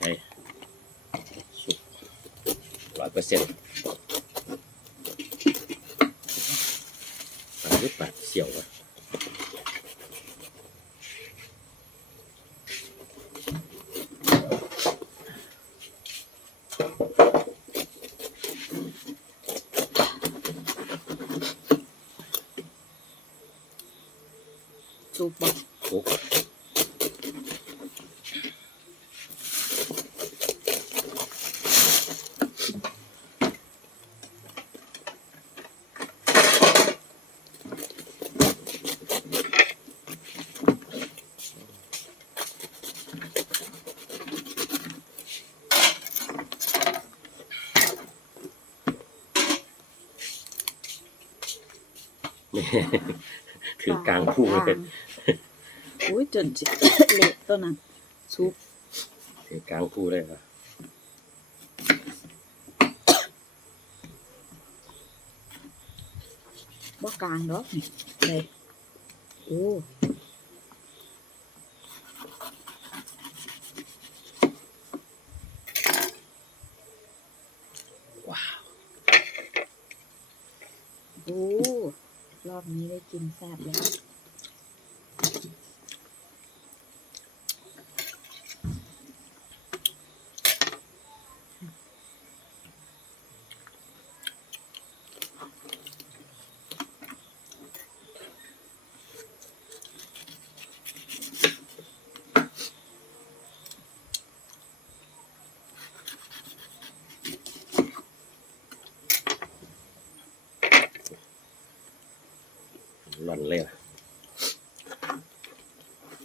ไอ้สุกร้อยเปอร์เซ็นต์ปลาหรือปลาเสี่ยววะสุกบ่ สุก ถือกลางคู่กเลลายงอุ้ยจนสิเละตัวนั้นสุกถือกลางคู่เลยครับบ่กลางดอกนี่เลยโอ้ ว้าว โอ้ รอบนี้ได้กินแซ่บแล้ว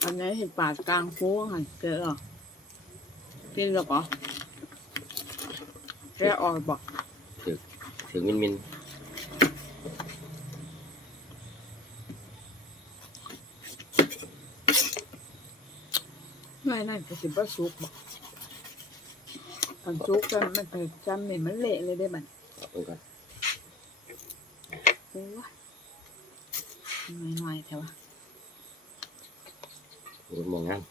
อันนี้เห็นปาดกลางโค้งหันเกลือกินแล้วก็แกะออกบอกถึงมินมินไม่นั่นก็สิบ่สุกบอกอันสุกกันมันไปจำเนี่ยมันเละเลยได้บัดเอาเพิ่งก่อนโอ้ยหน่อยๆแต่ว่า รู้มองงาน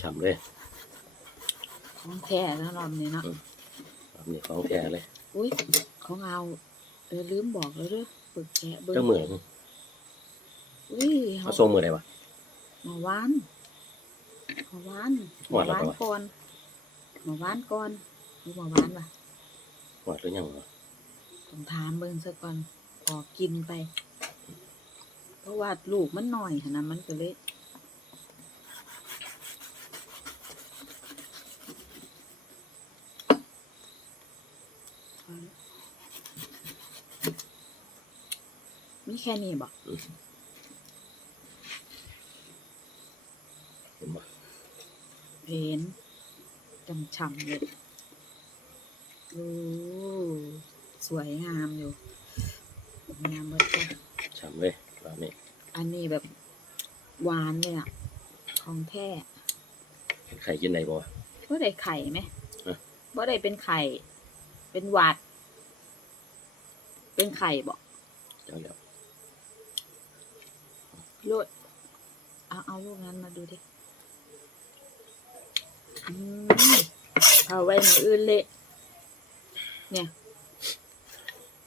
ฉ่ำเลยของแท้แล้วรอบนี้เนาะแบบนี้ของแท้เลย อุ้ยของเอาเออลืมบอกแล้วเด้อปึกแกะเบิ้งเจ้าเหมือนอุ้ยเขาทรงมืออะไรวะ หมอหวานหมอหวานหมอหวานหแล้ววานก็วะก่อนหมอหวานก่อนหรือหมอหวานวะหวานหรือยังวะต้องถามเบิ่งซะก่อนพอกินไป เพราะว่าลูกมันหน่อยขนาดมันก็เลยมีแค่นี้บอก เห็นปะ เห็นจังช่ำเลยโอ้สวยงามอยู่ งามเบิดจ้ะฉ่ำเลยแบบนี้อันนี้แบบหวานเลยอะ ของแท้ไข่กินไหนบ่วะว่าได้ไข่ไหมฮะ ว่าได้เป็นไข่ เป็นหวัด เป็นไข่บอกเดี๋ยวเดี๋ยวลูกเอาเอาลูกนั้นมาดูดิอืม เอาไว้มืออื่นเละเนี่ย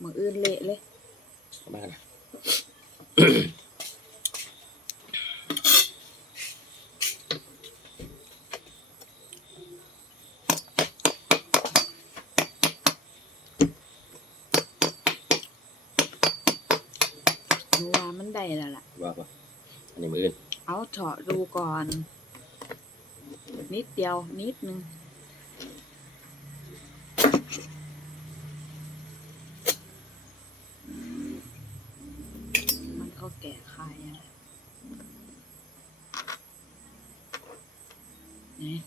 มืออื่นเละเลยเอามานะหนูว่ามันได้แล้วล่ะว่าปะอันนี้มืออื่น เอาเฉาะดูก่อน นิดเดียวนิดนึงมันก็แก่คายอะไรนี่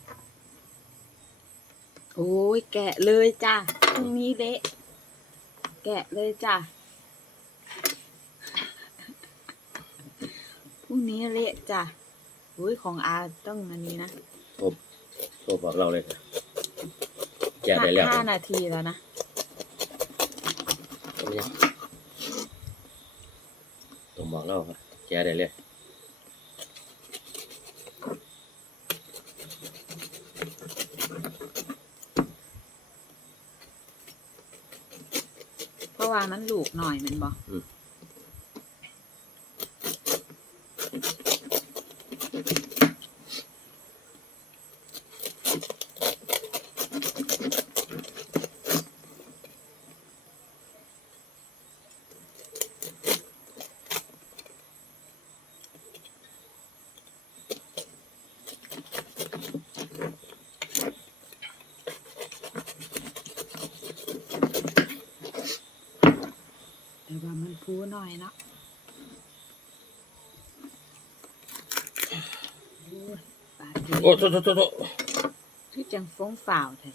โอ้ยแกะเลยจ้ะพรุ่งนี้เละแกะเลยจ้ะพรุ่งนี้เละจ้ะอุ้ยของอาต้องอันนี้นะ โทรบอกเราเลยค่ะแกะได้แล้วห้านาทีแล้วนะต้องบอกเราครับแกะได้เลยเพราะว่ามันลูกหน่อยแมันบอก อยเนาะโอ้ยปาดดีโอ้โทษโทษโทษโทษที่จังฟงฝ่าวแท้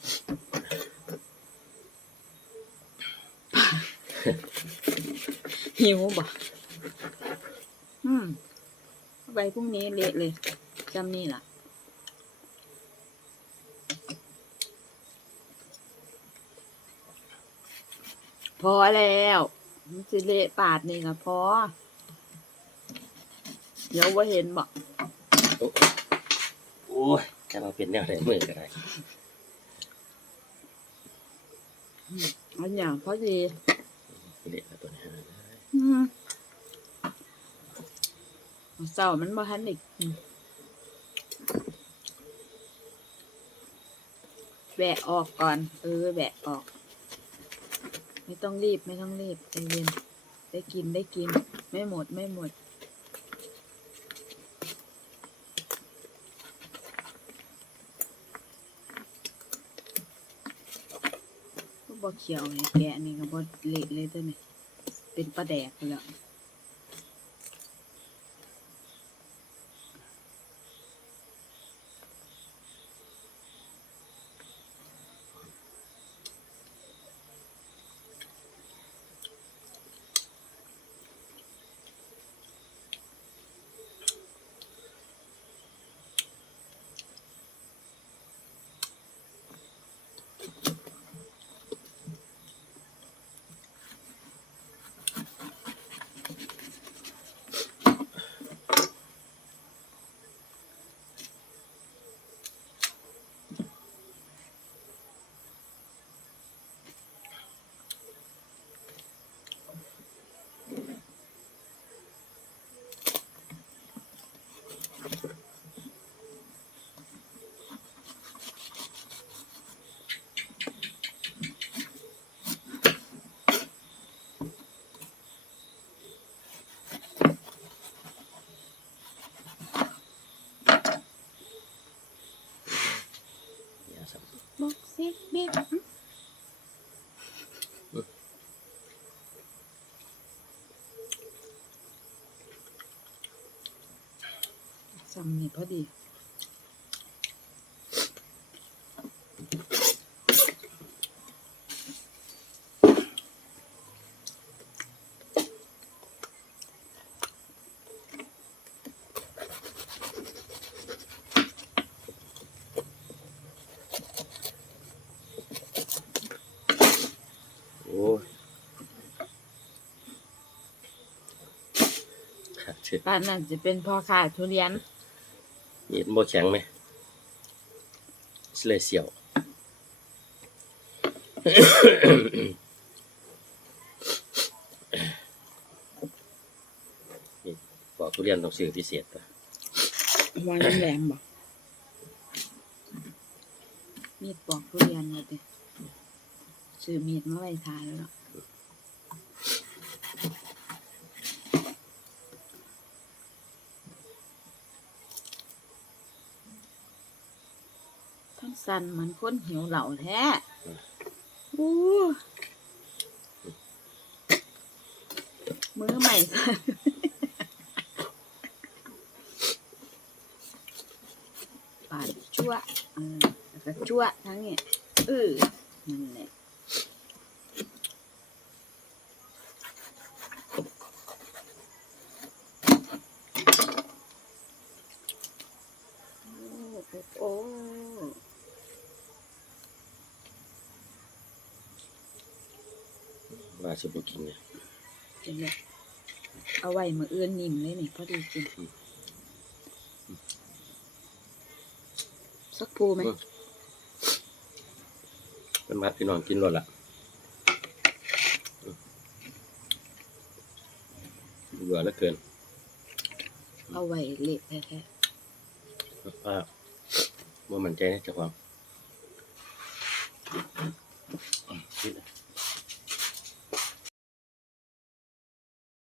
หิวบ่อืมเอาไปพรุ่งนี้เละเลยจำนี่ล่ะพอแล้วมัน สิเละปาดนี่ก็พอ เดี๋ยวว่าเห็นบ่โอ้ยแค่มาเป็นแนวไหนมือก็ได้อันอย่างพอดีเละแล้วตัวนี้อืมเสามันบ่ทันอีกอืมแบะออกก่อน เออ แบะออก ไม่ต้องรีบไม่ต้องรีบใจเย็นได้กินได้กิน ไม่หมดไม่หมด ก็บอเขียวไงแกะนี่ก็บอเละเลยตัวนี้เป็นปลาแดกไปแล้ว ป้านนั่นจะเป็นพ่อค้าทุเรียนมีดบ่แข็งไหมเลยเสียวนี่ปอกทุเรียนต้องซื้อพิเศษป่ะวันแหลมบอกมีดปอกทุเรียนเลยดิซื้อมีดมาไว้ทานแล้วเนาะทั้ง สันเหมือนคนหิวเหล่าแท้อู้มือใหม่สันปาดชั่วเออแล้วก็ชั่วทั้งเนี่ยเออนั่นแหละโอ้ ว่าสิบ่กินเนี่ยกินเลยเอาไว้มืออื่นนิ่มเลยนี่พอดีกินสักภูไหมเป็นมัดพี่น้องกินรสละเบื่อเหลือเกิน เอาไว้เละแท้ภาพว่ามันใจนะเจ้าของกินนะ